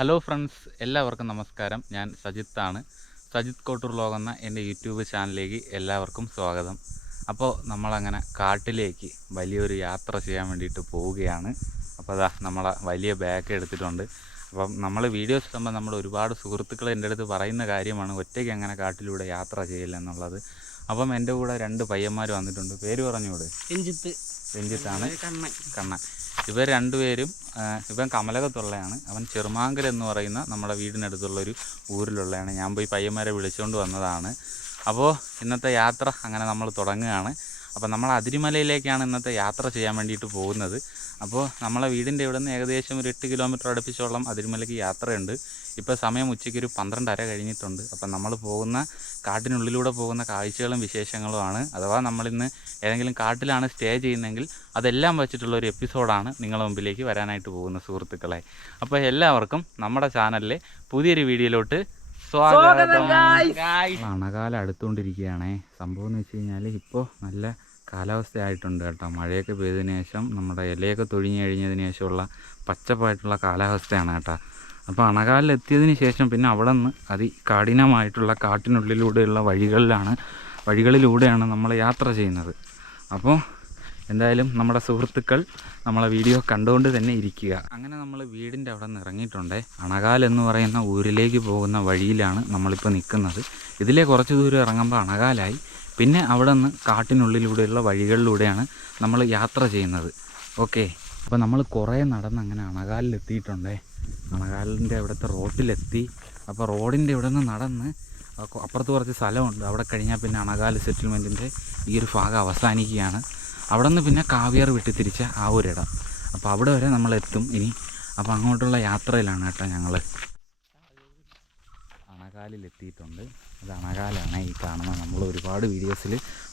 Hello friends, എല്ലാവർക്കും നമസ്കാരം. ഞാൻ സജിത്താണ്. സജിത്ത് കോട്ടൂർ വ്ലോഗ് എന്ന എൻ്റെ യൂട്യൂബ് ചാനലിലേക്ക് എല്ലാവർക്കും സ്വാഗതം. അപ്പോൾ നമ്മളങ്ങനെ കാട്ടിലേക്ക് വലിയൊരു യാത്ര ചെയ്യാൻ വേണ്ടിയിട്ട് പോവുകയാണ്. അപ്പോൾ അതാ നമ്മളെ വലിയ ബാഗ് എടുത്തിട്ടുണ്ട്. അപ്പം നമ്മൾ വീഡിയോസ് ഇടുമ്പോൾ നമ്മൾ ഒരുപാട് സുഹൃത്തുക്കൾ എൻ്റെ അടുത്ത് പറയുന്ന കാര്യമാണ് ഒറ്റയ്ക്ക് അങ്ങനെ കാട്ടിലൂടെ യാത്ര ചെയ്യില്ല എന്നുള്ളത്. അപ്പം എൻ്റെ കൂടെ 2 പയ്യന്മാർ വന്നിട്ടുണ്ട്. പേര് പറഞ്ഞുകൂടെ? രഞ്ജിത്താണ്, കണ്ണൻ. ഇവർ രണ്ടുപേരും, ഇവൻ കമലകത്തുള്ളതാണ്, അവൻ ചെറുമാങ്കരം എന്ന് പറയുന്ന നമ്മുടെ വീടിനടുത്തുള്ളൊരു ഊരിലുള്ളതാണ്. ഞാൻ പോയി പയ്യന്മാരെ വിളിച്ചുകൊണ്ട് വന്നതാണ്. അപ്പോൾ ഇന്നത്തെ യാത്ര അങ്ങനെ നമ്മൾ തുടങ്ങുകയാണ്. അപ്പോൾ നമ്മൾ അതിരിമലയിലേക്കാണ് ഇന്നത്തെ യാത്ര ചെയ്യാൻ വേണ്ടിയിട്ട് പോകുന്നത്. അപ്പോൾ നമ്മളെ വീടിൻ്റെ ഇവിടെ നിന്ന് ഏകദേശം ഒരു 8 കിലോമീറ്റർ അടുപ്പിച്ചോളം അതിരിമലയ്ക്ക് യാത്രയുണ്ട്. ഇപ്പോൾ സമയം ഉച്ചയ്ക്ക് ഒരു 12:30 കഴിഞ്ഞിട്ടുണ്ട്. അപ്പം നമ്മൾ പോകുന്ന കാട്ടിനുള്ളിലൂടെ പോകുന്ന കാഴ്ചകളും വിശേഷങ്ങളുമാണ്. അഥവാ നമ്മളിന്ന് ഏതെങ്കിലും കാട്ടിലാണ് സ്റ്റേ ചെയ്യുന്നതെങ്കിൽ അതെല്ലാം വെച്ചിട്ടുള്ളൊരു എപ്പിസോഡാണ് നിങ്ങളുടെ മുമ്പിലേക്ക് വരാനായിട്ട് പോകുന്ന സുഹൃത്തുക്കളെ. അപ്പോൾ എല്ലാവർക്കും നമ്മുടെ ചാനലിലെ പുതിയൊരു വീഡിയോയിലോട്ട് സ്വാഗതം. അണകാലം അടുത്തുകൊണ്ടിരിക്കുകയാണേ. സംഭവം എന്ന് വെച്ച് കഴിഞ്ഞാൽ ഇപ്പോൾ നല്ല കാലാവസ്ഥയായിട്ടുണ്ട് കേട്ടോ. മഴയൊക്കെ പെയ്തതിന് ശേഷം നമ്മുടെ ഇലയൊക്കെ തൊഴിഞ്ഞ് കഴിഞ്ഞതിന് ശേഷമുള്ള പച്ചപ്പായിട്ടുള്ള കാലാവസ്ഥയാണ് കേട്ടോ. അപ്പോൾ അണകാലിലെത്തിയതിന് ശേഷം പിന്നെ അവിടെ നിന്ന് അതികഠിനമായിട്ടുള്ള കാട്ടിനുള്ളിലൂടെയുള്ള വഴികളിലൂടെയാണ് നമ്മൾ യാത്ര ചെയ്യുന്നത്. അപ്പോൾ എന്തായാലും നമ്മുടെ സുഹൃത്തുക്കൾ നമ്മളെ വീഡിയോ കണ്ടുകൊണ്ട് തന്നെ ഇരിക്കുക. അങ്ങനെ നമ്മൾ വീടിൻ്റെ അവിടെ നിന്ന് ഇറങ്ങിയിട്ടുണ്ടേ. അണകാൽ എന്ന് പറയുന്ന ഊരിലേക്ക് പോകുന്ന വഴിയിലാണ് നമ്മളിപ്പോൾ നിൽക്കുന്നത്. ഇതിലെ കുറച്ച് ദൂരം ഇറങ്ങുമ്പോൾ അണകാലായി. പിന്നെ അവിടെ നിന്ന് കാട്ടിനുള്ളിലൂടെയുള്ള വഴികളിലൂടെയാണ് നമ്മൾ യാത്ര ചെയ്യുന്നത്. ഓക്കെ, അപ്പോൾ നമ്മൾ കുറേ നടന്ന് അങ്ങനെ അണകാലിലെത്തിയിട്ടുണ്ടേ. അണകാലിൻ്റെ അവിടുത്തെ റോട്ടിലെത്തി. അപ്പോൾ റോഡിൻ്റെ ഇവിടെ നിന്ന് നടന്ന് അപ്പുറത്ത് കുറച്ച് സ്ഥലമുണ്ട്. അവിടെ കഴിഞ്ഞാൽ പിന്നെ അണകാൽ സെറ്റിൽമെൻറ്റിൻ്റെ ഈ ഒരു ഭാഗം അവസാനിക്കുകയാണ്. അവിടെ നിന്ന് പിന്നെ കാവ്യാർ വിട്ട് തിരിച്ച ആ ഒരിടം. അപ്പോൾ അവിടെ വരെ നമ്മളെത്തും ഇനി. അപ്പോൾ അങ്ങോട്ടുള്ള യാത്രയിലാണ് കേട്ടോ ഞങ്ങൾ. അണകാലിലെത്തിയിട്ടുണ്ട്. അത് അണകാലാണ് ഈ കാണുന്നത്. നമ്മൾ ഒരുപാട് വീഡിയോസിൽ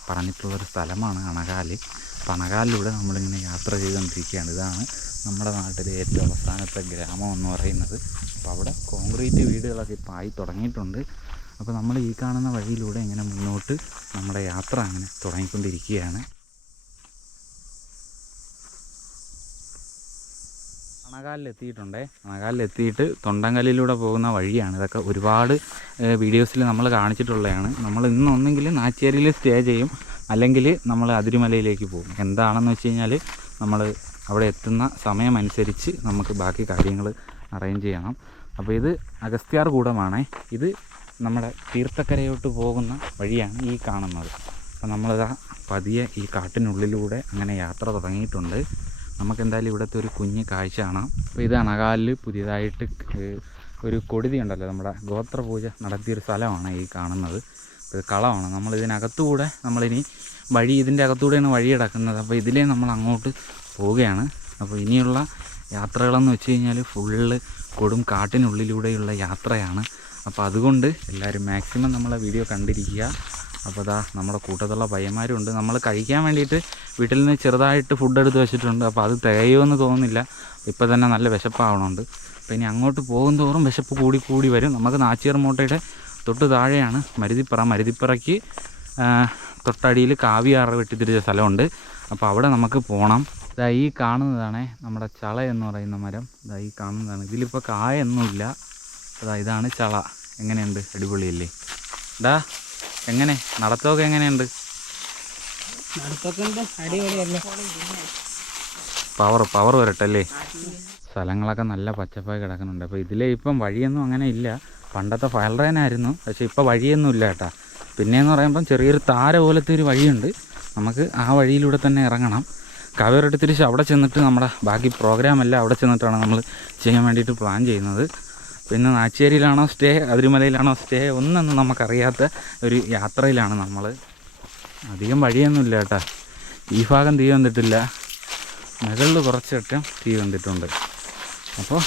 പറഞ്ഞിട്ടുള്ളൊരു സ്ഥലമാണ് അണകാൽ. അപ്പോൾ അണകാലിലൂടെ നമ്മളിങ്ങനെ യാത്ര ചെയ്തുകൊണ്ടിരിക്കുകയാണ്. ഇതാണ് നമ്മുടെ നാട്ടിലെ ഏറ്റവും അവസാനത്തെ ഗ്രാമം എന്ന് പറയുന്നത്. അപ്പോൾ അവിടെ കോൺക്രീറ്റ് വീടുകളൊക്കെ ഇപ്പോൾ ആയി തുടങ്ങിയിട്ടുണ്ട്. അപ്പോൾ നമ്മൾ ഈ കാണുന്ന വഴിയിലൂടെ ഇങ്ങനെ മുന്നോട്ട് നമ്മുടെ യാത്ര അങ്ങനെ തുടങ്ങിക്കൊണ്ടിരിക്കുകയാണ്. അണകാലിലെത്തിയിട്ടുണ്ടേ. അണകാലിലെത്തിയിട്ട് തൊണ്ടങ്കല്ലിലൂടെ പോകുന്ന വഴിയാണ്. ഇതൊക്കെ ഒരുപാട് വീഡിയോസിൽ നമ്മൾ കാണിച്ചിട്ടുള്ളതാണ്. നമ്മൾ ഇന്നൊന്നെങ്കിൽ നാച്ചേരിയിൽ സ്റ്റേ ചെയ്യും, അല്ലെങ്കിൽ നമ്മൾ അതിരിമലയിലേക്ക് പോകും. എന്താണെന്ന് വെച്ച് കഴിഞ്ഞാൽ നമ്മൾ അവിടെ എത്തുന്ന സമയമനുസരിച്ച് നമുക്ക് ബാക്കി കാര്യങ്ങൾ അറേഞ്ച് ചെയ്യണം. അപ്പോൾ ഇത് അഗസ്ത്യാർ കൂടമാണേ. ഇത് നമ്മുടെ തീർത്ഥക്കരയോട്ട് പോകുന്ന വഴിയാണ് ഈ കാണുന്നത്. അപ്പോൾ നമ്മളിതാ പതിയെ ഈ കാട്ടിനുള്ളിലൂടെ അങ്ങനെ യാത്ര തുടങ്ങിയിട്ടുണ്ട്. നമുക്കെന്തായാലും ഇവിടുത്തെ ഒരു കുഞ്ഞ് കാഴ്ച കാണാം. അപ്പോൾ ഇത് അണകാലിൽ പുതിയതായിട്ട് ഒരു കൊടിതി ഉണ്ടല്ലോ, നമ്മുടെ ഗോത്രപൂജ നടത്തിയൊരു സ്ഥലമാണ് ഈ കാണുന്നത്. ഇത് കളമാണ്. നമ്മളിതിനകത്തുകൂടെ നമ്മളിനി ഇതിൻ്റെ അകത്തൂടെയാണ് വഴി കിടക്കുന്നത്. അപ്പോൾ ഇതിലേ നമ്മൾ അങ്ങോട്ട് പോവുകയാണ്. അപ്പോൾ ഇനിയുള്ള യാത്രകളെന്ന് വെച്ച് കഴിഞ്ഞാൽ ഫുള്ള് കൊടും കാട്ടിനുള്ളിലൂടെയുള്ള യാത്രയാണ്. അപ്പോൾ അതുകൊണ്ട് എല്ലാവരും മാക്സിമം നമ്മളെ വീഡിയോ കണ്ടിരിക്കുക. അപ്പോൾ അതാ നമ്മുടെ കൂട്ടത്തുള്ള പയ്യന്മാരും ഉണ്ട്. നമ്മൾ കഴിക്കാൻ വേണ്ടിയിട്ട് വീട്ടിൽ നിന്ന് ചെറുതായിട്ട് ഫുഡ് എടുത്ത് വെച്ചിട്ടുണ്ട്. അപ്പോൾ അത് തികയുമെന്ന് തോന്നുന്നില്ല. ഇപ്പോൾ തന്നെ നല്ല വിശപ്പാവണുണ്ട്. അപ്പോൾ ഇനി അങ്ങോട്ട് പോകും തോറും വിശപ്പ് കൂടി വരും. നമുക്ക് നാച്ചിയാർ മോട്ടയുടെ തൊട്ട് താഴെയാണ് മരുതിപ്പറയ്ക്ക് തൊട്ടടിയിൽ കാവ്യാർ വെട്ടിത്തിരിച്ച സ്ഥലമുണ്ട്. അപ്പോൾ അവിടെ നമുക്ക് പോകണം. ഇതാ ഈ കാണുന്നതാണ് നമ്മുടെ ചള എന്ന് പറയുന്ന മരം. ഇതാ ഈ കാണുന്നതാണ്. ഇതിലിപ്പോൾ കായൊന്നുമില്ല. ഇതാണ് ചള. എങ്ങനെയുണ്ട്? അടിപൊളിയല്ലേ? എങ്ങനെ നടത്തമൊക്കെ എങ്ങനെയുണ്ട്? പവർ വരട്ടല്ലേ? സ്ഥലങ്ങളൊക്കെ നല്ല പച്ചപ്പായി കിടക്കുന്നുണ്ട്. അപ്പോൾ ഇതിലേ ഇപ്പം വഴിയൊന്നും അങ്ങനെ ഇല്ല. പണ്ടത്തെ ഫയൽ റേനായിരുന്നു, പക്ഷേ ഇപ്പോൾ വഴിയൊന്നും ഇല്ല കേട്ടോ. പിന്നെയെന്ന് പറയുമ്പം ചെറിയൊരു താര പോലത്തെ ഒരു വഴിയുണ്ട്. നമുക്ക് ആ വഴിയിലൂടെ തന്നെ ഇറങ്ങണം. കവറെടുത്ത് തിരിച്ച് അവിടെ ചെന്നിട്ട് നമ്മുടെ ബാക്കി പ്രോഗ്രാമെല്ലാം അവിടെ ചെന്നിട്ടാണ് നമ്മൾ ചെയ്യാൻ വേണ്ടിയിട്ട് പ്ലാൻ ചെയ്യുന്നത്. പിന്നെ നാച്ചേരിയിലാണോ സ്റ്റേ, അതിരിമലയിലാണോ സ്റ്റേ ഒന്നൊന്നും നമുക്കറിയാത്ത ഒരു യാത്രയിലാണ് നമ്മൾ. അധികം വഴിയൊന്നുമില്ല കേട്ടോ. ഈ ഭാഗം തീ വന്നിട്ടില്ല, മുകളിൽ കുറച്ചൊക്കെ തീ വന്നിട്ടുണ്ട്. അപ്പോൾ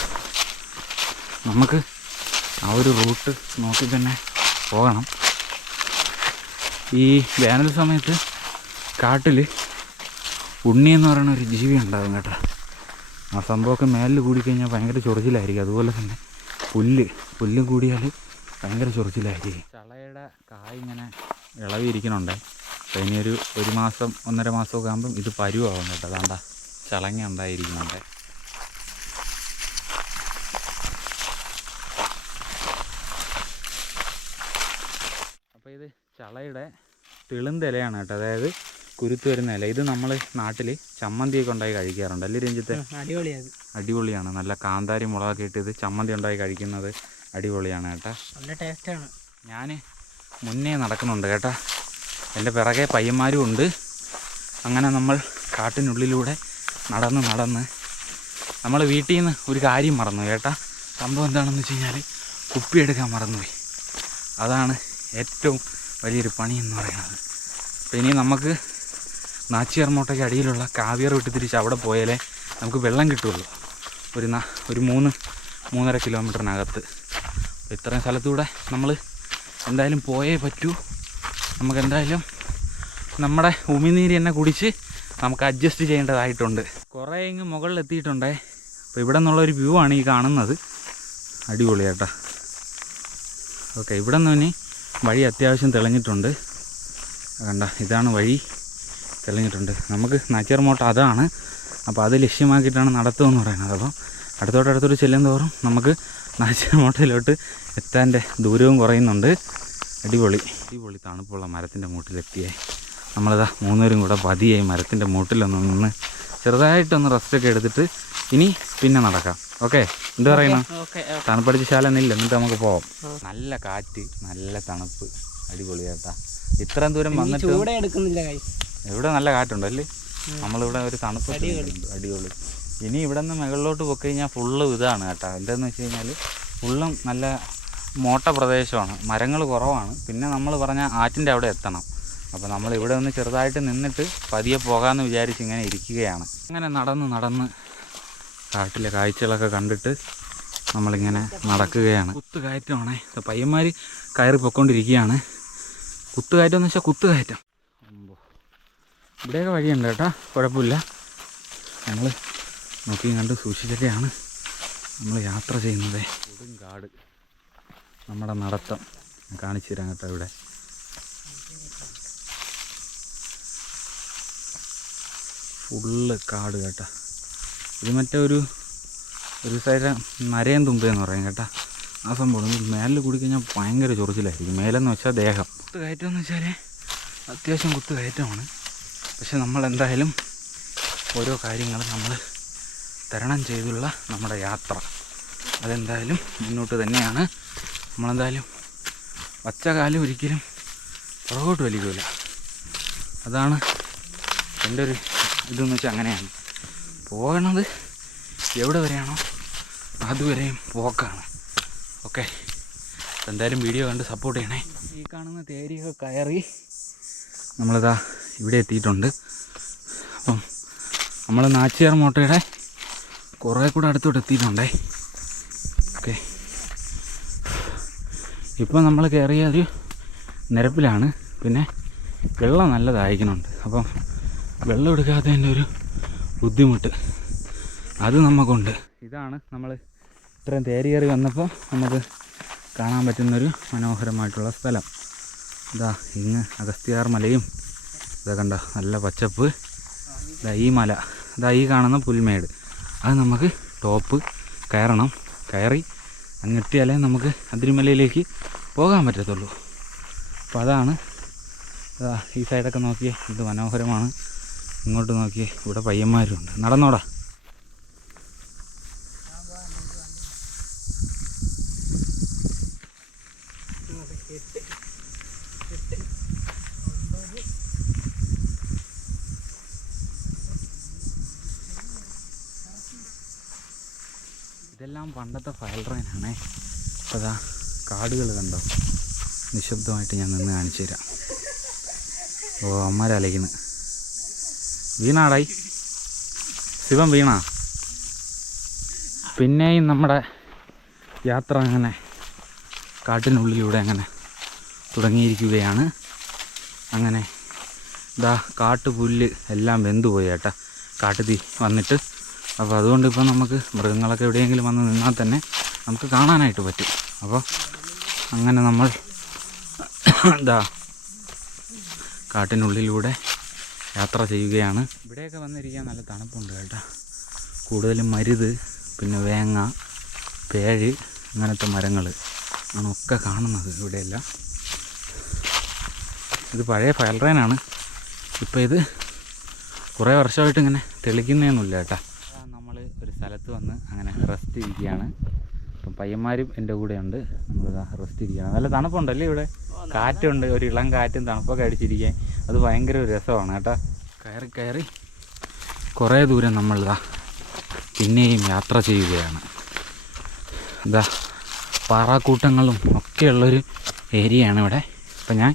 നമുക്ക് ആ ഒരു റൂട്ട് നോക്കി തന്നെ പോകണം. ഈ വേനൽ സമയത്ത് കാട്ടിൽ ഉണ്ണി എന്ന് പറയുന്ന ഒരു ജീവി ഉണ്ടാകും കേട്ടോ. ആ സംഭവമൊക്കെ മേലിൽ കൂടിക്കഴിഞ്ഞാൽ ഭയങ്കര ചൊറിച്ചിലായിരിക്കും. അതുപോലെ തന്നെ പുല്ല് കൂടിയാൽ ഭയങ്കര ചൊറിച്ചിലായിരിക്കും. ചളയുടെ കായ് ഇങ്ങനെ ഇളവിയിരിക്കണുണ്ട്. അപ്പോൾ ഇനിയൊരു 1 മാസം 1.5 മാസമൊക്കെ ആകുമ്പം ഇത് പരുവാകും കേട്ടോ. അതാണ്ട ചളങ്ങ ഉണ്ടായിരിക്കുന്നുണ്ട്. ചളയുടെ തിളുന്തിലയാണ് കേട്ടോ, അതായത് കുരുത്ത് വരുന്ന ഇല. ഇത് നമ്മൾ നാട്ടിൽ ചമ്മന്തിയൊക്കെ ഉണ്ടായി കഴിക്കാറുണ്ട് അല്ലേ രഞ്ജിത്തെ? അടിപൊളിയാണ്. നല്ല കാന്താരി മുളകൊക്കെ ഇട്ട് ഇത് ചമ്മന്തി ഉണ്ടായി കഴിക്കുന്നത് അടിപൊളിയാണ് കേട്ടോ, നല്ല ടേസ്റ്റാണ്. ഞാൻ മുന്നേ നടക്കുന്നുണ്ട് കേട്ടോ, എൻ്റെ പിറകെ പയ്യന്മാരും ഉണ്ട്. അങ്ങനെ നമ്മൾ കാട്ടിനുള്ളിലൂടെ നടന്ന് നമ്മൾ വീട്ടിൽ നിന്ന് ഒരു കാര്യം മറന്നു കേട്ടാ. സംഭവം എന്താണെന്ന് വെച്ച് കഴിഞ്ഞാൽ കുപ്പിയെടുക്കാൻ മറന്നുപോയി. അതാണ് ഏറ്റവും വലിയൊരു പണി എന്ന് പറയുന്നത്. അപ്പോൾ ഇനി നമുക്ക് നാച്ചിയാർമോട്ടയ്ക്ക് അടിയിലുള്ള കാവ്യർ വിട്ട് തിരിച്ച് അവിടെ പോയാലേ നമുക്ക് വെള്ളം കിട്ടുള്ളൂ. ഒരു 3-3.5 കിലോമീറ്ററിനകത്ത്. ഇത്രയും സ്ഥലത്തൂടെ നമ്മൾ എന്തായാലും പോയേ പറ്റൂ. നമുക്കെന്തായാലും നമ്മുടെ ഉമിനീര് തന്നെ കുടിച്ച് നമുക്ക് അഡ്ജസ്റ്റ് ചെയ്യേണ്ടതായിട്ടുണ്ട്. കുറേ ഇങ്ങ് മുകളിലെത്തിയിട്ടുണ്ടേ. അപ്പോൾ ഇവിടെ നിന്നുള്ളൊരു വ്യൂ ആണ് ഈ കാണുന്നത്. അടിപൊളിയാട്ടോ. ഓക്കെ, ഇവിടെ നിന്ന് ഇനി വഴി അത്യാവശ്യം തെളിഞ്ഞിട്ടുണ്ട്. കണ്ട, ഇതാണ് വഴി, തെളിഞ്ഞിട്ടുണ്ട്. നമുക്ക് നാച്ചിയാർമോട്ട അതാണ്. അപ്പോൾ അത് ലക്ഷ്യമാക്കിയിട്ടാണ് നടത്തുമെന്ന് പറയുന്നത്. അപ്പം അടുത്തോട്ട് ചെല്ലും തോറും നമുക്ക് നാച്ചിയാർമോട്ടയിലോട്ട് എത്താൻ്റെ ദൂരവും കുറയുന്നുണ്ട്. അടിപൊളി തണുപ്പുള്ള മരത്തിൻ്റെ മൂട്ടിലെത്തിയേ. നമ്മളിതാ 3 പേരും കൂടെ പതിയായി മരത്തിൻ്റെ മൂട്ടിലൊന്ന് നിന്ന് ചെറുതായിട്ടൊന്ന് റെസ്റ്റൊക്കെ എടുത്തിട്ട് ഇനി പിന്നെ നടക്കാം. ഓക്കെ, എന്താ പറയുന്നത്? തണുപ്പടിച്ച ശാലൊന്നുമില്ല, എന്നിട്ട് നമുക്ക് പോവാം. നല്ല കാറ്റ്, നല്ല തണുപ്പ്, അടിപൊളിയാട്ടാ. ഇത്രയും ദൂരം വന്നിട്ട് ഇവിടെ നല്ല കാറ്റുണ്ടല്ലേ. നമ്മളിവിടെ ഒരു തണുപ്പ് അടിപൊളി. ഇനി ഇവിടെ നിന്ന് മുകളിലോട്ട് പോയി കഴിഞ്ഞാൽ ഫുള്ള് ഇതാണ് കേട്ടോ. എന്താണെന്ന് വെച്ച് കഴിഞ്ഞാൽ ഫുള്ളും നല്ല മോട്ട പ്രദേശമാണ്, മരങ്ങൾ കുറവാണ്. പിന്നെ നമ്മൾ പറഞ്ഞ ആറ്റിൻ്റെ അവിടെ എത്തണം. അപ്പോൾ നമ്മൾ ഇവിടെ ഒന്ന് ചെറുതായിട്ട് നിന്നിട്ട് പതിയെ പോകാമെന്ന് വിചാരിച്ച് ഇങ്ങനെ ഇരിക്കുകയാണ്. അങ്ങനെ നടന്ന് കാട്ടിലെ കാഴ്ചകളൊക്കെ കണ്ടിട്ട് നമ്മളിങ്ങനെ നടക്കുകയാണ്. കുത്തുകയറ്റമാണേ. പയ്യന്മാർ കയറി പൊയ്ക്കൊണ്ടിരിക്കുകയാണ്. കുത്തുകയറ്റം എന്ന് വെച്ചാൽ കുത്തുകയറ്റം. ഇവിടെയൊക്കെ വഴിയുണ്ട് കേട്ടോ, കുഴപ്പമില്ല. നമ്മൾ നോക്കിയും കണ്ട് സൂക്ഷിച്ചൊക്കെയാണ് നമ്മൾ യാത്ര ചെയ്യുന്നത്. കൊടുങ്കാട് നമ്മുടെ നടത്തം കാണിച്ചു തരാം കേട്ടോ. ഇവിടെ ഫുള്ള് കാട് കേട്ടോ. ഇത് മറ്റേ ഒരു സൈഡ് നരയൻ തുമ്പയെന്ന് പറയും കേട്ടോ. ആ സംഭവം മേലിൽ കൂടിക്കഴിഞ്ഞാൽ ഭയങ്കര ചൊറിച്ചിലായിരിക്കും. മേലെന്ന് വെച്ചാൽ ദേഹം. കുത്ത് കയറ്റമെന്ന് വെച്ചാൽ അത്യാവശ്യം കുത്ത് കയറ്റമാണ്. പക്ഷെ നമ്മളെന്തായാലും ഓരോ കാര്യങ്ങൾ നമ്മൾ തരണം ചെയ്തുള്ള നമ്മുടെ യാത്ര അതെന്തായാലും മുന്നോട്ട് തന്നെയാണ്. നമ്മളെന്തായാലും വച്ച കാലം ഒരിക്കലും പുറകോട്ട് വലിക്കില്ല. അതാണ് എൻ്റെ ഒരു ഇതെന്ന് വെച്ചാൽ അങ്ങനെയാണ്. പോകണത് എവിടെ വരെയാണോ അതുവരെയും പോക്കാണ്. ഓക്കെ, എന്തായാലും വീഡിയോ കണ്ട് സപ്പോർട്ട് ചെയ്യണേ. ഈ കാണുന്ന തേരിയൊക്കെ കയറി നമ്മളിതാ ഇവിടെ എത്തിയിട്ടുണ്ട്. അപ്പം നമ്മൾ നാച്ചിയാർമോട്ടയുടെ കുറേ കൂടെ അടുത്തോട്ട് എത്തിയിട്ടുണ്ടേ. ഓക്കെ, ഇപ്പം നമ്മൾ കയറിയ ഒരു നിരപ്പിലാണ്. പിന്നെ വെള്ളം നല്ല ദാഹിക്കുന്നുണ്ട്. അപ്പം വെള്ളം എടുക്കാത്തതിൻ്റെ ഒരു ബുദ്ധിമുട്ട് അത് നമുക്കുണ്ട്. ഇതാണ് നമ്മൾ ഇത്രയും തേരി കയറി വന്നപ്പോൾ നമുക്ക് കാണാൻ പറ്റുന്നൊരു മനോഹരമായിട്ടുള്ള സ്ഥലം. ഇതാ ഇങ്ങ് അഗസ്ത്യാർ മലയും ഇതാ കണ്ട നല്ല പച്ചപ്പ്. ഇതാ ഈ മല, ഇതാ ഈ കാണുന്ന പുൽമേട്, അത് നമുക്ക് ടോപ്പ് കയറണം. കയറി അങ്ങെത്തിയാലേ നമുക്ക് അതിരിമലയിലേക്ക് പോകാൻ പറ്റത്തുള്ളൂ. അപ്പോൾ അതാണ്. ഇതാ ഈ സൈഡൊക്കെ നോക്കിയേ, ഇത് മനോഹരമാണ്. ഇങ്ങോട്ട് നോക്കിയേ, ഇവിടെ പയ്യന്മാരുണ്ട്. നടന്നോടാ. ഇതെല്ലാം പണ്ടത്തെ ഫയൽ ട്രെയിനാണേ. അപ്പോൾ അതാ കാടുകൾ കണ്ടോ, നിശബ്ദമായിട്ട് ഞാൻ നിന്ന് കാണിച്ചു തരാം. ഓ, അമ്മരലയ്ക്കുന്നു. വീണാടായി ശിവൻ വീണാ. പിന്നെയും നമ്മുടെ യാത്ര അങ്ങനെ കാട്ടിനുള്ളിലൂടെ അങ്ങനെ തുടങ്ങിയിരിക്കുകയാണ്. അങ്ങനെ ഇതാ കാട്ടുപുല്ല് എല്ലാം വെന്തുപോയി ചേട്ടാ, കാട്ടുതീ വന്നിട്ട്. അപ്പോൾ അതുകൊണ്ട് ഇപ്പോൾ നമുക്ക് മൃഗങ്ങളൊക്കെ എവിടെയെങ്കിലും വന്ന് നിന്നാൽ തന്നെ നമുക്ക് കാണാനായിട്ട് പറ്റും. അപ്പോൾ അങ്ങനെ നമ്മൾ ഇതാ കാട്ടിനുള്ളിലൂടെ യാത്ര ചെയ്യുകയാണ്. ഇവിടെയൊക്കെ വന്നിരിക്കാൻ നല്ല തണുപ്പുണ്ട് കേട്ടോ. കൂടുതലും മരുത്, പിന്നെ വേങ്ങ, പേഴ്, അങ്ങനത്തെ മരങ്ങൾ ആണ് ഒക്കെ കാണുന്നത് ഇവിടെയെല്ലാം. ഇത് പഴയ ഫയൽ ട്രെയിനാണ്. ഇപ്പോൾ ഇത് കുറേ വർഷമായിട്ട് ഇങ്ങനെ തെളിക്കുന്നതൊന്നുമില്ല കേട്ടോ. നമ്മൾ ഒരു സ്ഥലത്ത് വന്ന് അങ്ങനെ റെസ്റ്റ് ഇരിക്കുകയാണ്. അപ്പം പയ്യന്മാരും എൻ്റെ കൂടെ ഉണ്ട്. നമ്മളിതാ റെസ്റ്റ് ഇരിക്കുകയാണ്. നല്ല തണുപ്പുണ്ടല്ലേ ഇവിടെ, കാറ്റുണ്ട്, ഒരു ഇളം കാറ്റും തണുപ്പൊക്കെ അടിച്ചിരിക്കാൻ അത് ഭയങ്കര ഒരു രസമാണ് കേട്ടോ. കയറി കുറേ ദൂരം നമ്മളിതാ പിന്നെയും യാത്ര ചെയ്യുകയാണ്. ഇതാ പാറാക്കൂട്ടങ്ങളും ഒക്കെയുള്ളൊരു ഏരിയയാണ് ഇവിടെ. അപ്പം ഞാൻ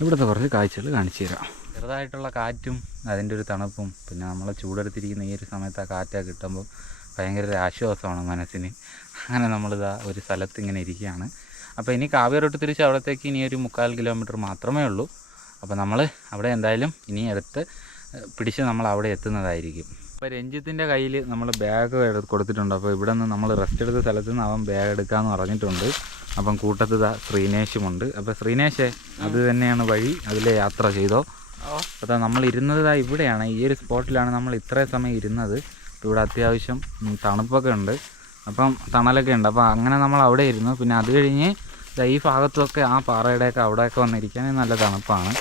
ഇവിടുത്തെ കുറച്ച് കാഴ്ചകൾ കാണിച്ചു തരാം. ചെറുതായിട്ടുള്ള കാറ്റും അതിൻ്റെ ഒരു തണുപ്പും പിന്നെ നമ്മളെ ചൂടെടുത്തിരിക്കുന്ന ഈ ഒരു സമയത്ത് ആ കാറ്റൊക്കെ കിട്ടുമ്പോൾ ഭയങ്കര ഒരു ആശ്വാസമാണ് മനസ്സിന്. അങ്ങനെ നമ്മളിതാ ഒരു സ്ഥലത്ത് ഇങ്ങനെ ഇരിക്കുകയാണ്. അപ്പോൾ ഇനി കാവേറോട്ട് തിരിച്ച് അവിടത്തേക്ക് ഇനി ഒരു 3/4 കിലോമീറ്റർ മാത്രമേ ഉള്ളൂ. അപ്പോൾ നമ്മൾ അവിടെ എന്തായാലും ഇനി എടുത്ത് പിടിച്ച് നമ്മൾ അവിടെ എത്തുന്നതായിരിക്കും. അപ്പോൾ രഞ്ജിത്തിൻ്റെ കയ്യിൽ നമ്മൾ ബാഗ് കൊടുത്തിട്ടുണ്ട്. അപ്പോൾ ഇവിടെ നിന്ന് നമ്മൾ റെസ്റ്റ് എടുത്ത സ്ഥലത്ത് നിന്ന് അവൻ ബാഗ് എടുക്കാമെന്ന് പറഞ്ഞിട്ടുണ്ട്. അപ്പം കൂട്ടത്ത് ശ്രീനേഷുമുണ്ട്. അപ്പോൾ ശ്രീനേഷേ, അത് തന്നെയാണ് വഴി, അതിലെ യാത്ര ചെയ്തോ. അപ്പോൾ നമ്മൾ ഇരുന്നത് ഇവിടെയാണ്, ഈ ഒരു സ്പോട്ടിലാണ് നമ്മൾ ഇത്രയും സമയം ഇരുന്നത്. ഇവിടെ അത്യാവശ്യം തണുപ്പൊക്കെ ഉണ്ട്, അപ്പം തണലൊക്കെ ഉണ്ട്. അപ്പോൾ അങ്ങനെ നമ്മൾ അവിടെ ഇരുന്നു. പിന്നെ അത് കഴിഞ്ഞ് ഈ ഭാഗത്തൊക്കെ ആ പാറയുടെയൊക്കെ അവിടെയൊക്കെ വന്നിരിക്കാൻ നല്ല തണുപ്പാണ്.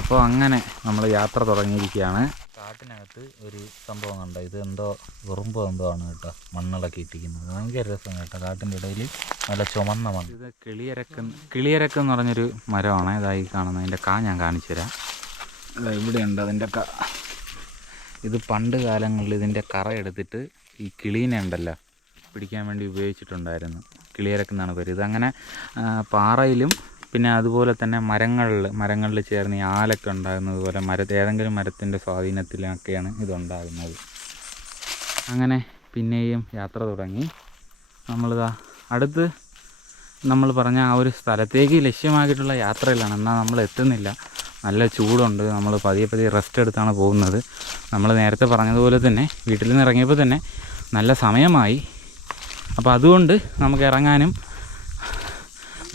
അപ്പോൾ അങ്ങനെ നമ്മൾ യാത്ര തുടങ്ങിയിരിക്കുകയാണ്. കാട്ടിനകത്ത് ഒരു സംഭവം കണ്ടോ, ഇത് എന്തോ ഉറുമ്പോ എന്തോ ആണ് കേട്ടോ, മണ്ണിളക്കി ഇട്ടിരിക്കുന്നത്. ഭയങ്കര രസം കേട്ടോ, കാട്ടിൻ്റെ ഇടയിൽ നല്ല ചുമന്ന മണ്ണ്. ഇത് കിളിയരക്ക് എന്ന് പറഞ്ഞൊരു മരമാണ്. ഇതായി കാണുന്നത്, അതിൻ്റെ കാ ഞാൻ കാണിച്ചു തരാം. ഇവിടെയുണ്ട് അതിൻ്റെ ഇത് പണ്ട് കാലങ്ങളിൽ ഇതിൻ്റെ കറ എടുത്തിട്ട് ഈ കിളീനെ ഉണ്ടല്ലോ പിടിക്കാൻ വേണ്ടി ഉപയോഗിച്ചിട്ടുണ്ടായിരുന്നു. കിളിയരക്കെന്നാണ് പേര്. ഇതങ്ങനെ പാറയിലും പിന്നെ അതുപോലെ തന്നെ മരങ്ങളിൽ ചേർന്ന് ഈ ആലൊക്കെ ഉണ്ടാകുന്നത് പോലെ ഏതെങ്കിലും മരത്തിൻ്റെ സ്വാധീനത്തിലൊക്കെയാണ് ഇതുണ്ടാകുന്നത്. അങ്ങനെ പിന്നെയും യാത്ര തുടങ്ങി. നമ്മളിതാ അടുത്ത് നമ്മൾ പറഞ്ഞ ആ ഒരു സ്ഥലത്തേക്ക് ലക്ഷ്യമാക്കിയിട്ടുള്ള യാത്രയിലാണ്. എന്നാൽ നമ്മൾ എത്തുന്നില്ല, നല്ല ചൂടുണ്ട്. നമ്മൾ പതിയെ റെസ്റ്റ് എടുത്താണ് പോകുന്നത്. നമ്മൾ നേരത്തെ പറഞ്ഞതുപോലെ തന്നെ വീട്ടിൽ നിന്ന് ഇറങ്ങിയപ്പോൾ തന്നെ നല്ല സമയമായി. അപ്പോൾ അതുകൊണ്ട് നമുക്ക് ഇറങ്ങാനും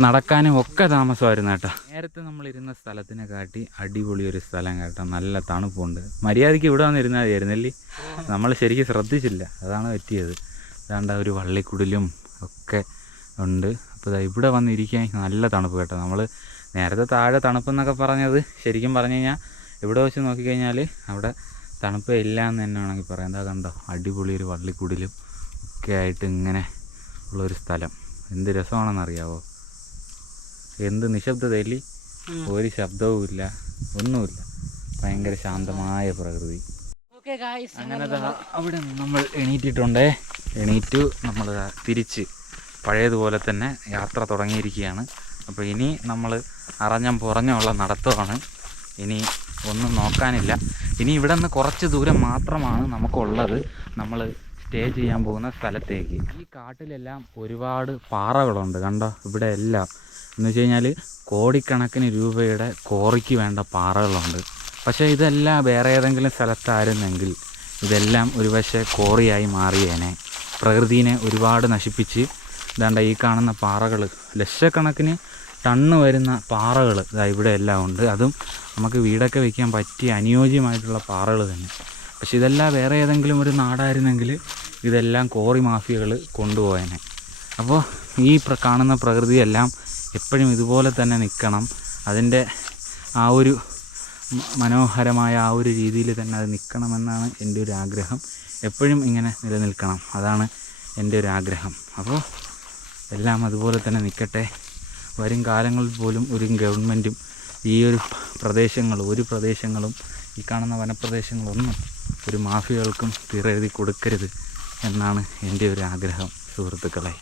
നടക്കാനും ഒക്കെ താമസമായിരുന്നു കേട്ടോ. നേരത്തെ നമ്മളിരുന്ന സ്ഥലത്തിനെ കാട്ടി അടിപൊളി ഒരു സ്ഥലം കേട്ടോ, നല്ല തണുപ്പുണ്ട്. മര്യാദയ്ക്ക് ഇവിടെ വന്നിരുന്നാൽ മതിയായിരുന്നല്ലേ, നമ്മൾ ശരിക്കും ശ്രദ്ധിച്ചില്ല, അതാണ് പറ്റിയത്. അതാണ്ട് ഒരു വള്ളിക്കുടിലും ഒക്കെ ഉണ്ട്. അപ്പോൾ ഇവിടെ വന്നിരിക്കാൻ നല്ല തണുപ്പ് കേട്ടോ. നമ്മൾ നേരത്തെ താഴെ തണുപ്പെന്നൊക്കെ പറഞ്ഞത് ശരിക്കും പറഞ്ഞു കഴിഞ്ഞാൽ ഇവിടെ വെച്ച് നോക്കിക്കഴിഞ്ഞാൽ അവിടെ തണുപ്പ് ഇല്ല എന്ന് തന്നെ വേണമെങ്കിൽ പറയാം. എന്താ കണ്ടോ, അടിപൊളി ഒരു വള്ളിക്കുടിലും ഒക്കെ ആയിട്ട് ഇങ്ങനെ ഉള്ളൊരു സ്ഥലം. എന്ത് രസമാണെന്നറിയാവോ, എന്ത് നിശബ്ദതയില്ലേ, ഒരു ശബ്ദവും ഇല്ല, ഒന്നുമില്ല, ഭയങ്കര ശാന്തമായ പ്രകൃതി. അങ്ങനെ അവിടെ നമ്മൾ എണീറ്റു നമ്മൾ തിരിച്ച് പഴയതുപോലെ തന്നെ യാത്ര തുടങ്ങിയിരിക്കുകയാണ്. അപ്പോൾ ഇനി നമ്മൾ പുറഞ്ഞുള്ള നടത്തമാണ്. ഇനി ഒന്നും നോക്കാനില്ല. ഇനി ഇവിടെ നിന്ന് കുറച്ച് ദൂരം മാത്രമാണ് നമുക്കുള്ളത് നമ്മൾ സ്റ്റേ ചെയ്യാൻ പോകുന്ന സ്ഥലത്തേക്ക്. ഈ കാട്ടിലെല്ലാം ഒരുപാട് പാറകളുണ്ട് കണ്ടോ, ഇവിടെ എല്ലാം എന്ന് വെച്ച് കഴിഞ്ഞാൽ കോടിക്കണക്കിന് രൂപയുടെ കോറിക്ക് വേണ്ട പാറകളുണ്ട്. പക്ഷേ ഇതെല്ലാം വേറെ ഏതെങ്കിലും സ്ഥലത്തായിരുന്നെങ്കിൽ ഇതെല്ലാം ഒരുപക്ഷെ കോറിയായി മാറിയേനെ. പ്രകൃതിയെ ഒരുപാട് നശിപ്പിച്ച് ഇതാണ്ട് ഈ കാണുന്ന പാറകൾ, ലക്ഷക്കണക്കിന് ടണ്ണ് വരുന്ന പാറകൾ ഇവിടെ എല്ലാം ഉണ്ട്. അതും നമുക്ക് വീടൊക്കെ വയ്ക്കാൻ പറ്റിയ അനുയോജ്യമായിട്ടുള്ള പാറകൾ തന്നെ. പക്ഷെ ഇതെല്ലാം വേറെ ഏതെങ്കിലും ഒരു നാടായിരുന്നെങ്കിൽ ഇതെല്ലാം കോറി മാഫിയകൾ കൊണ്ടുപോയേനെ. അപ്പോൾ ഈ കാണുന്ന പ്രകൃതിയെല്ലാം എപ്പോഴും ഇതുപോലെ തന്നെ നിൽക്കണം, അതിൻ്റെ ആ ഒരു മനോഹരമായ ആ ഒരു രീതിയിൽ തന്നെ അത് നിൽക്കണമെന്നാണ് എൻ്റെ ഒരു ആഗ്രഹം. എപ്പോഴും ഇങ്ങനെ നിലനിൽക്കണം, അതാണ് എൻ്റെ ഒരു ആഗ്രഹം. അപ്പോൾ എല്ലാം അതുപോലെ തന്നെ നിൽക്കട്ടെ. വരും കാലങ്ങളിൽ പോലും ഒരു ഗവൺമെൻറ്റും ഈ ഒരു പ്രദേശങ്ങളും ഈ കാണുന്ന വനപ്രദേശങ്ങളൊന്നും ഒരു മാഫിയകൾക്കും തീരെഴുതി കൊടുക്കരുത് എന്നാണ് എൻ്റെ ഒരു ആഗ്രഹം സുഹൃത്തുക്കളെ.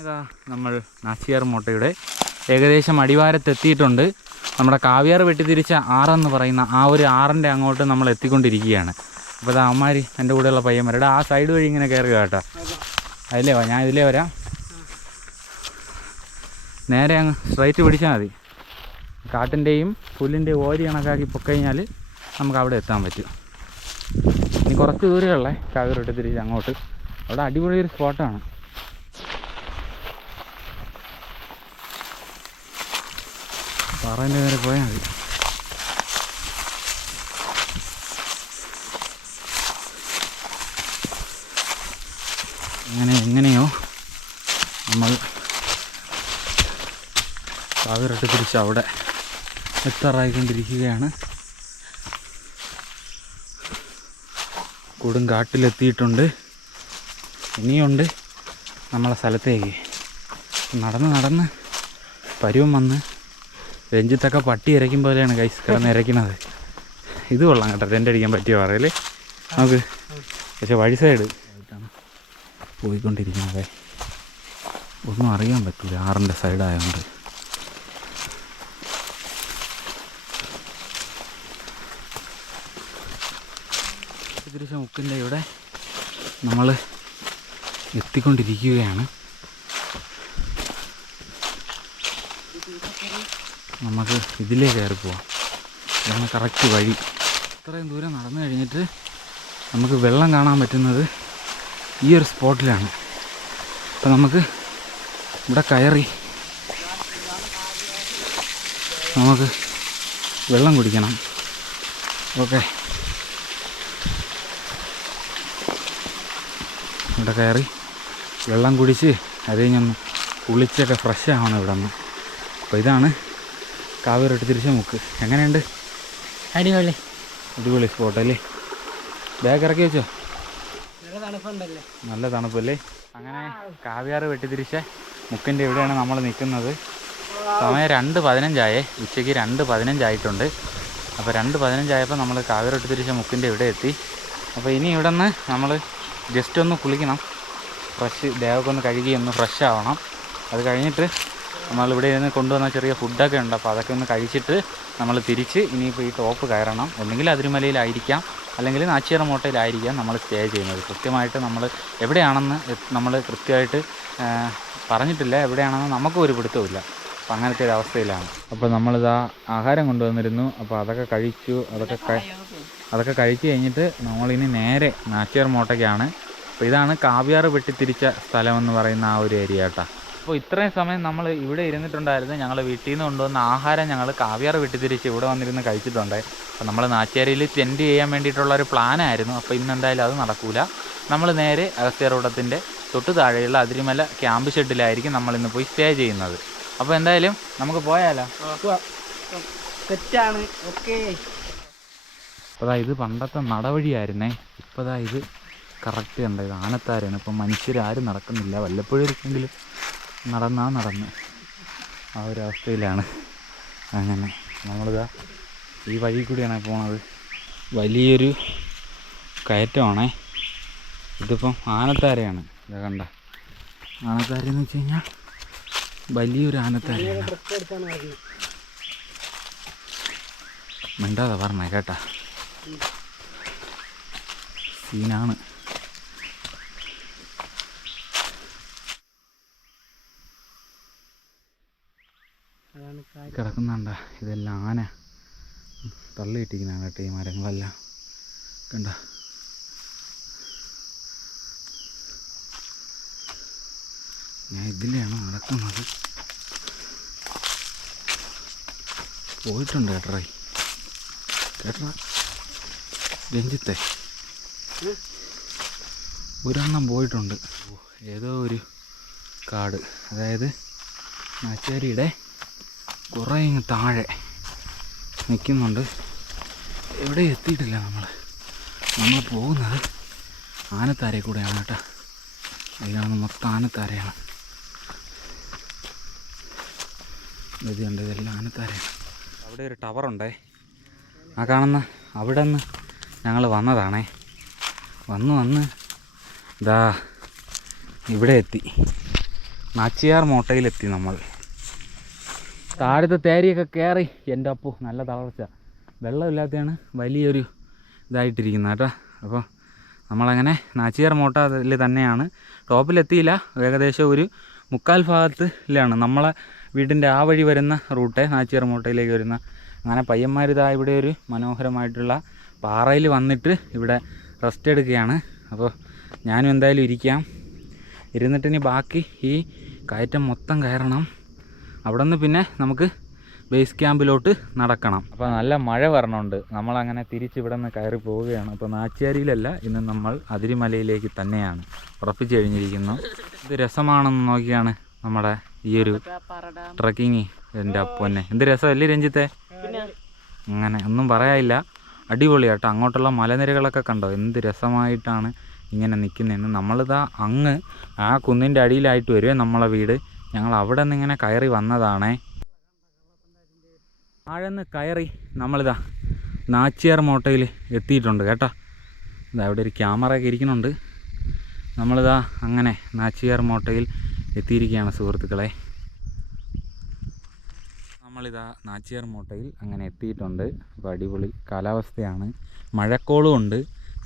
ഇതാ നമ്മൾ നാച്ചിയാർ മോട്ടയുടെ ഏകദേശം അടിവാരത്തെത്തിയിട്ടുണ്ട്. നമ്മുടെ കാവ്യാർ വെട്ടിത്തിരിച്ച ആറെന്ന് പറയുന്ന ആ ഒരു ആറിൻ്റെ അങ്ങോട്ട് നമ്മൾ എത്തിക്കൊണ്ടിരിക്കുകയാണ്. അപ്പോൾ അത് അമ്മമാർ എൻ്റെ കൂടെയുള്ള പയ്യന്മാരുടെ ആ സൈഡ് വഴി ഇങ്ങനെ കയറുക കേട്ടോ. അതിലേ ഞാൻ ഇതിലേ വരാം, നേരെ അങ്ങ് സ്ട്രൈറ്റ് പിടിച്ചാൽ മതി. കാട്ടിൻ്റെയും പുല്ലിൻ്റെയും ഓരി കണക്കാക്കി പൊക്കഴിഞ്ഞാൽ നമുക്ക് അവിടെ എത്താൻ പറ്റും. ഇനി കുറച്ച് ദൂരമുള്ളേ കാവ്യാർ വെട്ടിത്തിരിച്ച് അങ്ങോട്ട്, അവിടെ അടിപൊളി ഒരു സ്പോട്ടാണ്. പാറേൻ്റെ നേരെ പോയാൽ മതി. അങ്ങനെ എങ്ങനെയോ കാവിറട്ട് തിരിച്ച് അവിടെ എത്താറായിക്കൊണ്ടിരിക്കുകയാണ്. കൊടുങ്കാട്ടിലെത്തിയിട്ടുണ്ട്. ഇനിയുണ്ട് നമ്മളെ സ്ഥലത്തേക്ക്. നടന്ന് പരുവം വന്ന് രഞ്ജിത്തൊക്കെ പട്ടി ഇരയ്ക്കും പോലെയാണ് ഗൈസ് കിടന്നിരയ്ക്കുന്നത്. ഇത് കൊള്ളാം കേട്ടോ, ടെൻ്റ് അടിക്കാൻ പറ്റിയ പറയല്ലേ നമുക്ക്. പക്ഷെ വഴി സൈഡ് ആയിട്ടാണ് പോയിക്കൊണ്ടിരിക്കുന്നത്. ഒന്നും അറിയാൻ പറ്റില്ല, ആറിൻ്റെ സൈഡായതുകൊണ്ട്. തിരിച്ച മുക്കിൻ്റെ ഇവിടെ നമ്മൾ എത്തിക്കൊണ്ടിരിക്കുകയാണ്. നമുക്ക് ഇതിലേ കയറി പോവാം. ഇതാണ് കറക്റ്റ് വഴി. ഇത്രയും ദൂരം നടന്നു കഴിഞ്ഞിട്ട് നമുക്ക് വെള്ളം കാണാൻ പറ്റുന്നത് ഈ ഒരു സ്പോട്ടിലാണ്. അപ്പോൾ നമുക്ക് ഇവിടെ കയറി നമുക്ക് വെള്ളം കുടിക്കണം. ഓക്കെ, ഇവിടെ കയറി വെള്ളം കുടിച്ച് അത് കഴിഞ്ഞൊന്ന് കുളിച്ചൊക്കെ ഫ്രഷ് ആവണം ഇവിടെ നിന്ന്. അപ്പോൾ ഇതാണ് കാവിറട്ട് തിരിച്ച മുക്ക്. എങ്ങനെയുണ്ട്? അടിപൊളി അടിപൊളി സ്പോട്ടല്ലേ? ബാഗ് ഇറക്കി വെച്ചോ? നല്ല തണുപ്പല്ലേ? അങ്ങനെ കാവിയാറ് വെട്ടിത്തിരിച്ച മുക്കിൻ്റെ ഇവിടെയാണ് നമ്മൾ നിൽക്കുന്നത്. സമയം 2:15 ഉച്ചയ്ക്ക് 2:15 അപ്പോൾ 2:15 നമ്മൾ കാവിറട്ട് തിരിച്ച മുക്കിൻ്റെ ഇവിടെ എത്തി. അപ്പോൾ ഇനി ഇവിടെ നിന്ന് നമ്മൾ ജസ്റ്റ് ഒന്ന് കുളിക്കണം, ഫ്രഷ് ദേഹമൊക്കെ ഒന്ന് കഴുകി ഒന്ന് ഫ്രഷ് ആവണം. അത് കഴിഞ്ഞിട്ട് നമ്മളിവിടെ ഇരുന്ന് കൊണ്ടുവന്ന ചെറിയ ഫുഡൊക്കെ ഉണ്ട്. അപ്പോൾ അതൊക്കെ ഒന്ന് കഴിച്ചിട്ട് നമ്മൾ തിരിച്ച് ഇനിയിപ്പോൾ ഈ ടോപ്പ് കയറണം. ഒന്നുകിൽ അതിരുമലയിലായിരിക്കാം, അല്ലെങ്കിൽ നാച്ചിയാർ മോട്ടയിലായിരിക്കാം നമ്മൾ സ്റ്റേ ചെയ്യുന്നത്. കൃത്യമായിട്ട് നമ്മൾ എവിടെയാണെന്ന് നമ്മൾ കൃത്യമായിട്ട് പറഞ്ഞിട്ടില്ല. എവിടെയാണെന്ന് നമുക്കും ഒരു പിടുത്തമില്ല. അപ്പോൾ അങ്ങനത്തെ ഒരു അവസ്ഥയിലാണ്. അപ്പോൾ നമ്മളിതാ ആഹാരം കൊണ്ടുവന്നിരുന്നു. അപ്പോൾ അതൊക്കെ കഴിച്ചു. അതൊക്കെ കഴിച്ച് കഴിഞ്ഞിട്ട് നമ്മളിനി നേരെ നാച്ചിയാർ മോട്ടയ്ക്കാണ്. അപ്പോൾ ഇതാണ് കാവിയാറ് വെട്ടിത്തിരിച്ച സ്ഥലമെന്ന് പറയുന്ന ആ ഒരു ഏരിയ കേട്ടോ. അപ്പോൾ ഇത്രയും സമയം നമ്മൾ ഇവിടെ ഇരുന്നിട്ടുണ്ടായിരുന്നു. ഞങ്ങൾ വീട്ടിൽ നിന്ന് കൊണ്ടുവന്ന ആഹാരം ഞങ്ങൾ കാവിയാറ് വെട്ടിത്തിരിച്ച് ഇവിടെ വന്നിരുന്ന് കഴിച്ചിട്ടുണ്ട്. അപ്പോൾ നമ്മൾ നാച്ചിയാരിൽ ടെൻറ്റ് ചെയ്യാൻ വേണ്ടിയിട്ടുള്ളൊരു പ്ലാനായിരുന്നു. അപ്പോൾ ഇന്ന് എന്തായാലും അത് നടക്കൂല. നമ്മൾ നേരെ അഗസ്ത്യാർകൂടത്തിൻ്റെ തൊട്ട് താഴെയുള്ള അതിരിമല ക്യാമ്പ് ഷെഡിലായിരിക്കും നമ്മളിന്ന് പോയി സ്റ്റേ ചെയ്യുന്നത്. അപ്പോൾ എന്തായാലും നമുക്ക് പോയാലോ? സെറ്റാണ്. ഓക്കെ. അപ്പോൾ ഇത് പണ്ടത്തെ നടവഴിയായിരുന്നേ. ഇപ്പോൾ ഇത് കറക്റ്റ് ഉണ്ട്. ഇത് ആനത്താരാണ്. ഇപ്പം മനുഷ്യരാരും നടക്കുന്നില്ല. വല്ലപ്പോഴും ഇരിക്കെങ്കിലും നടന്ന് ആ ഒരു അവസ്ഥയിലാണ്. അങ്ങനെ നമ്മളിതാ ഈ വഴി കൂടിയാണ് പോണത്. വലിയൊരു കയറ്റമാണേ. ഇതിപ്പം ആനത്താരയാണ്. ഇതാ കണ്ട, ആനത്താരെന്ന് വെച്ച് കഴിഞ്ഞാൽ വലിയൊരു ആനത്താരയാണ്. മിണ്ടാതെ പറഞ്ഞേ കേട്ടാ, സീനാണ്. കിടക്കുന്നുണ്ട, ഇതെല്ലാം ആന തള്ളിയിട്ടിരിക്കുന്നതാണ് കേട്ടോ. ഈ മരങ്ങളെല്ലാം കണ്ട. ഞാൻ ഇതിലെയാണ് നടക്കുന്നത്. പോയിട്ടുണ്ട് കേട്ടറാ രഞ്ജിത്തെ, ഒരെണ്ണം പോയിട്ടുണ്ട്. ഏതോ ഒരു കാട്, അതായത് നാച്ചേരിയുടെ കുറേ ഇങ്ങ് താഴെ നിൽക്കുന്നുണ്ട്. എവിടെ എത്തിയിട്ടില്ല. നമ്മൾ പോകുന്നത് ആനത്താരയിൽ കൂടെയാണ് കേട്ടോ. അതിലാണ് മൊത്തം ആനത്താരയാണ്. ഇതുണ്ട്, ഇതെല്ലാം ആനത്താരയാണ്. അവിടെ ഒരു ടവറുണ്ടേ, ആ കാണുന്ന അവിടെ നിന്ന് ഞങ്ങൾ വന്നതാണേ. വന്ന് ഇതാ ഇവിടെ എത്തി. നാച്ചിയാർ മോട്ടയിലെത്തി നമ്മൾ. താഴത്തെ തേരിയൊക്കെ കയറി. എൻ്റെ അപ്പോ നല്ല തളർച്ച. വെള്ളമില്ലാത്തതാണ് വലിയൊരു ഇതായിട്ടിരിക്കുന്നത് കേട്ടോ. അപ്പോൾ നമ്മളങ്ങനെ നാച്ചിയാർ മോട്ടയിൽ തന്നെയാണ്. ടോപ്പിലെത്തിയില്ല. ഏകദേശം ഒരു 3/4 ഭാഗത്തിലാണ് നമ്മളെ വീടിൻ്റെ ആ വഴി വരുന്ന റൂട്ട്, നാച്ചിയാർ മോട്ടയിലേക്ക് വരുന്ന. അങ്ങനെ പയ്യന്മാരിതാ ഇവിടെ ഒരു മനോഹരമായിട്ടുള്ള പാറയിൽ വന്നിട്ട് ഇവിടെ റെസ്റ്റ് എടുക്കുകയാണ്. അപ്പോൾ ഞാനും എന്തായാലും ഇരിക്കാം. ഇരുന്നിട്ടിനി ബാക്കി ഈ കയറ്റം മൊത്തം കയറണം. അവിടെ നിന്ന് പിന്നെ നമുക്ക് ബേസ് ക്യാമ്പിലോട്ട് നടക്കണം. അപ്പോൾ നല്ല മഴ വരണമുണ്ട്. നമ്മളങ്ങനെ തിരിച്ച് ഇവിടെ നിന്ന് കയറി പോവുകയാണ്. അപ്പോൾ നാച്ചിയാരിയിലല്ല, ഇന്ന് നമ്മൾ അതിരിമലയിലേക്ക് തന്നെയാണ് ഉറപ്പിച്ച് കഴിഞ്ഞിരിക്കുന്നു. ഇത് രസമാണെന്ന് നോക്കിയാണ് നമ്മുടെ ഈ ഒരു ട്രക്കിങ് എൻ്റെ അപ്പൊന്നെ എന്ത് രസമല്ലേ രഞ്ജിത്തെ. അങ്ങനെ ഒന്നും പറയാനില്ല, അടിപൊളിയാട്ടോ. അങ്ങോട്ടുള്ള മലനിരകളൊക്കെ കണ്ടോ, എന്ത് രസമായിട്ടാണ് ഇങ്ങനെ നിൽക്കുന്നതെന്ന്. നമ്മളിതാ അങ്ങ് ആ കുന്നിൻ്റെ അടിയിലായിട്ട് വരുവേ നമ്മളെ വീട്. ഞങ്ങൾ അവിടെ നിന്ന് ഇങ്ങനെ കയറി വന്നതാണേ. ആഴന്ന് കയറി നമ്മളിതാ നാച്ചിയാർ മോട്ടയിൽ എത്തിയിട്ടുണ്ട് കേട്ടോ. ഇതാ അവിടെ ഒരു ക്യാമറയൊക്കെ ഇരിക്കുന്നുണ്ട്. നമ്മളിതാ അങ്ങനെ നാച്ചിയാർ മോട്ടയിൽ എത്തിയിരിക്കുകയാണ് സുഹൃത്തുക്കളെ. നമ്മളിതാ നാച്ചിയാർ മോട്ടയിൽ അങ്ങനെ എത്തിയിട്ടുണ്ട്. അപ്പോൾ അടിപൊളി കാലാവസ്ഥയാണ്, മഴക്കോളും ഉണ്ട്.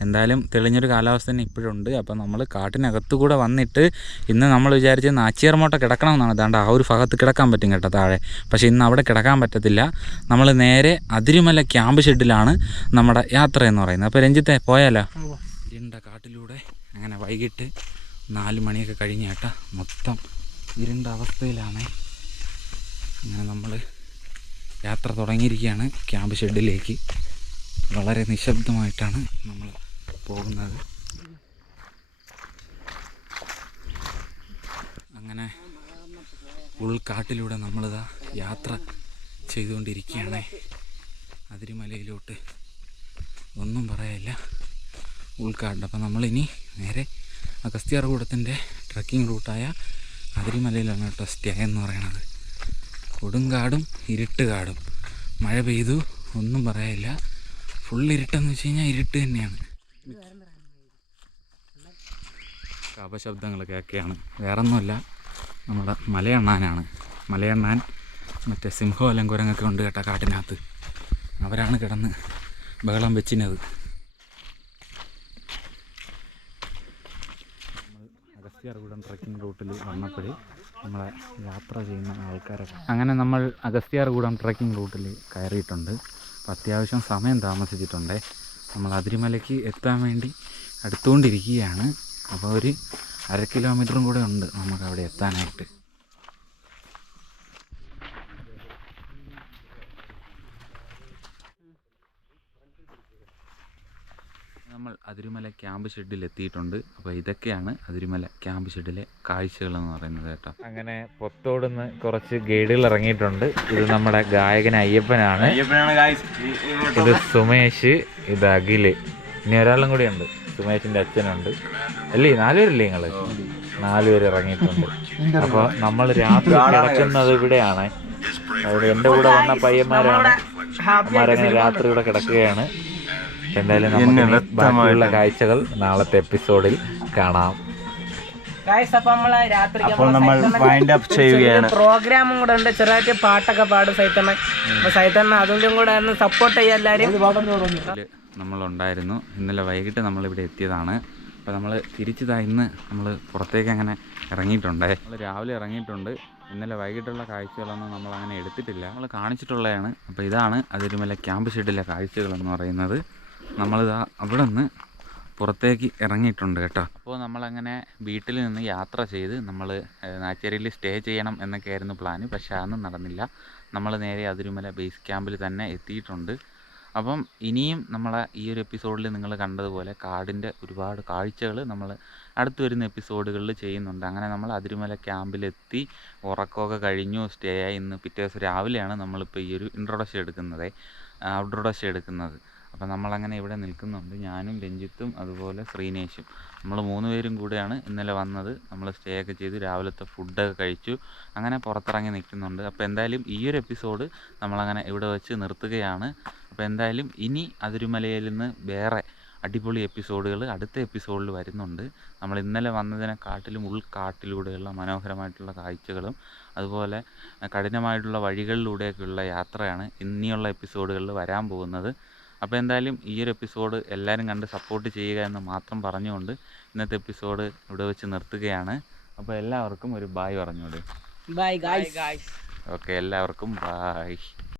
എന്തായാലും തെളിഞ്ഞൊരു കാലാവസ്ഥ തന്നെ ഇപ്പോഴുണ്ട്. അപ്പോൾ നമ്മൾ കാട്ടിനകത്തു കൂടെ വന്നിട്ട് ഇന്ന് നമ്മൾ വിചാരിച്ച് നാച്ചിയാർ മോട്ട കിടക്കണമെന്നാണ്. അതാണ്ട് ആ ഒരു ഭാഗത്ത് കിടക്കാൻ പറ്റും കേട്ടോ താഴെ. പക്ഷേ ഇന്ന് അവിടെ കിടക്കാൻ പറ്റത്തില്ല. നമ്മൾ നേരെ അതിരുമല ക്യാമ്പ് ഷെഡിലാണ് നമ്മുടെ യാത്ര എന്ന് പറയുന്നത്. അപ്പോൾ രഞ്ജിത്തെ പോയാലോ? ഇരുണ്ട കാട്ടിലൂടെ അങ്ങനെ വൈകിട്ട് 4 മണിയൊക്കെ കഴിഞ്ഞ് കേട്ടോ. മൊത്തം ഇരുണ്ട അവസ്ഥയിലാണ്. അങ്ങനെ നമ്മൾ യാത്ര തുടങ്ങിയിരിക്കുകയാണ് ക്യാമ്പ് ഷെഡിലേക്ക്. വളരെ നിശബ്ദമായിട്ടാണ് നമ്മൾ പോകുന്നത്. അങ്ങനെ ഉൾക്കാട്ടിലൂടെ നമ്മളിതാ യാത്ര ചെയ്തുകൊണ്ടിരിക്കുകയാണ് അതിരിമലയിലോട്ട്. ഒന്നും പറയാനില്ല, ഉൾക്കാട്. അപ്പം നമ്മളിനി നേരെ അഗസ്ത്യാർകൂടത്തിൻ്റെ ട്രക്കിംഗ് റൂട്ടായ അതിരിമലയിലാണ് കേട്ടോ സ്റ്റേ എന്ന് പറയുന്നത്. കൊടുങ്കാടും ഇരുട്ടുകാടും, മഴ പെയ്തു, ഒന്നും പറയാനില്ല. ഫുൾ ഇരുട്ടെന്ന് വെച്ച് കഴിഞ്ഞാൽ ഇരുട്ട് തന്നെയാണ്. അപശബ്ദങ്ങളൊക്കെയാണ്, വേറൊന്നുമല്ല, നമ്മുടെ മലയണ്ണാനാണ്. മലയണ്ണാൻ മറ്റേ സിംഹവലം കുരങ്ങൊക്കെ ഉണ്ട് കേട്ടോ കാട്ടിനകത്ത്. അവരാണ് കിടന്ന് ബഹളം വെച്ചിനത്. അഗസ്ത്യാർകൂടം ട്രക്കിംഗ് റൂട്ടിൽ വന്നപ്പോൾ നമ്മളെ യാത്ര ചെയ്യുന്ന ആൾക്കാരൊക്കെ അങ്ങനെ നമ്മൾ അഗസ്ത്യാർകൂടം ട്രക്കിംഗ് റൂട്ടിൽ കയറിയിട്ടുണ്ട്. അപ്പോൾ അത്യാവശ്യം സമയം താമസിച്ചിട്ടുണ്ട്. നമ്മൾ അതിരിമലയ്ക്ക് എത്താൻ വേണ്ടി അടുത്തുകൊണ്ടിരിക്കുകയാണ്. അപ്പോൾ ഒരു 1/2 കിലോമീറ്ററും കൂടെ ഉണ്ട് നമുക്ക് അവിടെ എത്താനായിട്ട്. നമ്മൾ അതിരിമല ക്യാമ്പ് ഷെഡിൽ എത്തിയിട്ടുണ്ട്. അപ്പോൾ ഇതൊക്കെയാണ് അതിരിമല ക്യാമ്പ് ഷെഡിലെ കാഴ്ചകളെന്ന് പറയുന്നത് കേട്ടോ. അങ്ങനെ പൊത്തോടുന്ന് കുറച്ച് ഗൈഡുകൾ ഇറങ്ങിയിട്ടുണ്ട്. ഇത് നമ്മുടെ ഗായകൻ അയ്യപ്പനാണ്. ഇത് സുമേഷ്, ഇത് അഖില്, ഇനി ഒരാളും കൂടി ഉണ്ട്, സുമേഷിൻ്റെ അച്ഛനുണ്ട്. അല്ലേ 4 പേരല്ലേ നിങ്ങൾ? 4 പേര് ഇറങ്ങിയിട്ടുണ്ട്. അപ്പോൾ നമ്മൾ രാത്രി കിടക്കുന്നത് ഇവിടെയാണ്. അവിടെ എൻ്റെ കൂടെ വന്ന പയ്യന്മാരാണ്. അമ്മമാരങ്ങനെ രാത്രി ഇവിടെ കിടക്കുകയാണ്. എന്തായാലും നമുക്ക് ബാക്കിയുള്ള കാഴ്ചകൾ നാളത്തെ എപ്പിസോഡിൽ കാണാം. അപ്പോൾ നമ്മൾ വൈൻഡ് അപ്പ് ചെയ്യുകയാണ്. പ്രോഗ്രാമും കൂടെ ഉണ്ട്, ചെറുതായിട്ട് പാട്ടൊക്കെ പാടും സൈത്തണ്ണൻ. അപ്പോൾ സൈത്തണ്ണൻ അതിലും കൂടെ ഒന്ന് സപ്പോർട്ട് ചെയ്യാൻ എല്ലാവരും. നമ്മളുണ്ടായിരുന്നു. ഇന്നലെ വൈകിട്ട് നമ്മളിവിടെ എത്തിയതാണ്. അപ്പോൾ നമ്മൾ ഇന്ന് നമ്മൾ പുറത്തേക്ക് അങ്ങനെ ഇറങ്ങിയിട്ടുണ്ട്. നമ്മൾ രാവിലെ ഇറങ്ങിയിട്ടുണ്ട്. ഇന്നലെ വൈകിട്ടുള്ള കാഴ്ചകളൊന്നും നമ്മളങ്ങനെ എടുത്തിട്ടില്ല, നമ്മൾ കാണിച്ചിട്ടുള്ളതാണ്. അപ്പോൾ ഇതാണ് അതിരിമല ക്യാമ്പ് ഷെഡിലെ കാഴ്ചകളെന്ന് പറയുന്നത്. നമ്മളിതാ അവിടെ നിന്ന് പുറത്തേക്ക് ഇറങ്ങിയിട്ടുണ്ട് കേട്ടോ. അപ്പോൾ നമ്മളങ്ങനെ വീട്ടിൽ നിന്ന് യാത്ര ചെയ്ത് നമ്മൾ നാച്ചേരിയിൽ സ്റ്റേ ചെയ്യണം എന്നൊക്കെയായിരുന്നു പ്ലാന്. പക്ഷേ അതൊന്നും നടന്നില്ല. നമ്മൾ നേരെ അതിരിമല ബേസ് ക്യാമ്പിൽ തന്നെ എത്തിയിട്ടുണ്ട്. അപ്പം ഇനിയും നമ്മളെ ഈ ഒരു എപ്പിസോഡിൽ നിങ്ങൾ കണ്ടതുപോലെ കാടിൻ്റെ ഒരുപാട് കാഴ്ചകൾ നമ്മൾ അടുത്ത് വരുന്ന എപ്പിസോഡുകളിൽ ചെയ്യുന്നുണ്ട്. അങ്ങനെ നമ്മൾ അതിരിമല ക്യാമ്പിലെത്തി ഉറക്കമൊക്കെ കഴിഞ്ഞു, സ്റ്റേ ആയി. ഇന്ന് പിറ്റേ ദിവസം രാവിലെയാണ് നമ്മളിപ്പോൾ ഈ ഒരു ഔട്ട്ഡോർ എടുക്കുന്നത്. അപ്പോൾ നമ്മളങ്ങനെ ഇവിടെ നിൽക്കുന്നുണ്ട്. ഞാനും രഞ്ജിത്തും അതുപോലെ ശ്രീനേഷും, നമ്മൾ 3 പേരും കൂടെയാണ് ഇന്നലെ വന്നത്. നമ്മൾ സ്റ്റേ ഒക്കെ ചെയ്ത് രാവിലത്തെ ഫുഡൊക്കെ കഴിച്ചു, അങ്ങനെ പുറത്തിറങ്ങി നിൽക്കുന്നുണ്ട്. അപ്പോൾ എന്തായാലും ഈ ഒരു എപ്പിസോഡ് നമ്മളങ്ങനെ ഇവിടെ വെച്ച് നിർത്തുകയാണ്. അപ്പോൾ എന്തായാലും ഇനി അതിരിമലയിൽ നിന്ന് വേറെ അടിപൊളി എപ്പിസോഡുകൾ അടുത്ത എപ്പിസോഡിൽ വരുന്നുണ്ട്. നമ്മൾ ഇന്നലെ വന്നതിനെക്കാട്ടിലും ഉൾക്കാട്ടിലൂടെയുള്ള മനോഹരമായിട്ടുള്ള കാഴ്ചകളും അതുപോലെ കഠിനമായിട്ടുള്ള വഴികളിലൂടെയൊക്കെയുള്ള യാത്രയാണ് ഇനിയുള്ള എപ്പിസോഡുകളിൽ വരാൻ പോകുന്നത്. അപ്പോൾ എന്തായാലും ഈ ഒരു എപ്പിസോഡ് എല്ലാവരും കണ്ട് സപ്പോർട്ട് ചെയ്യുക എന്ന് മാത്രം പറഞ്ഞുകൊണ്ട് ഇന്നത്തെ എപ്പിസോഡ് ഇവിടെ വെച്ച് നിർത്തുകയാണ്. അപ്പോൾ എല്ലാവർക്കും ഒരു ബായ് പറഞ്ഞോളൂ. Bye guys. ഓക്കെ, എല്ലാവർക്കും ബായ്.